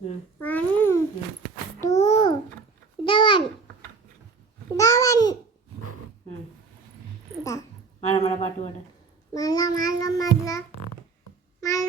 One, two, the one, the one. മഴ മഴ പാട്ട് പാട് മഴ മഴ മഴ മഴ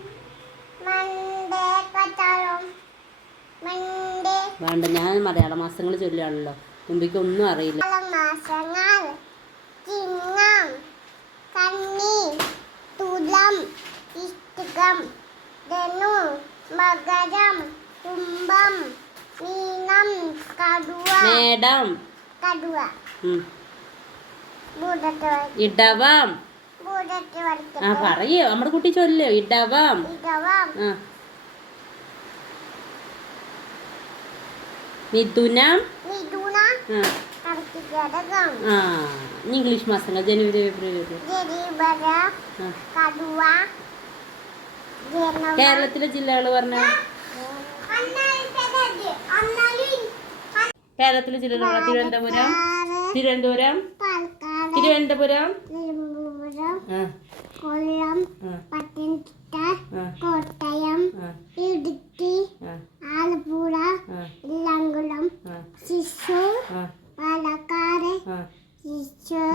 വേണ്ട ഞാൻ മലയാള മാസങ്ങൾ ചൊല്ലുകയാണല്ലോ. മുമ്പിക്ക് ഒന്നും അറിയില്ല തുലം ഇഷ്ടകം ധനു മകരം കുംഭം മീനം കടുവ. മേടം. കടുവ. ഇടവം. ആ പറയേ. നമ്മുടെ കുട്ടി ചൊല്ലോ ഇടവം. ഇടവം. ആ. മിഥുന? ആ. ഇംഗ്ലീഷ് മാസങ്ങൾ. ജനുവരി ഫെബ്രുവരി കേരളത്തിലെ ജില്ലകൾ പറഞ്ഞ? കേരളത്തിലെ ജില്ലകൾ തിരുവനന്തപുരം. തിരുവനന്തപുരം. തിരുവനന്തപുരം. കൊല്ലം.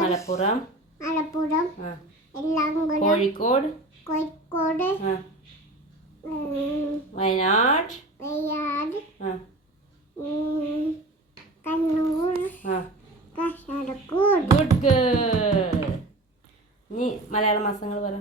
മലപ്പുറം. മലപ്പുറം എല്ലാം കോഴിക്കോട്. കോഴിക്കോട് വയനാട്. വയനാട് കണ്ണൂർ കാസർഗോഡ്. Good girl. ഇനി മലയാള മാസങ്ങൾ പറ.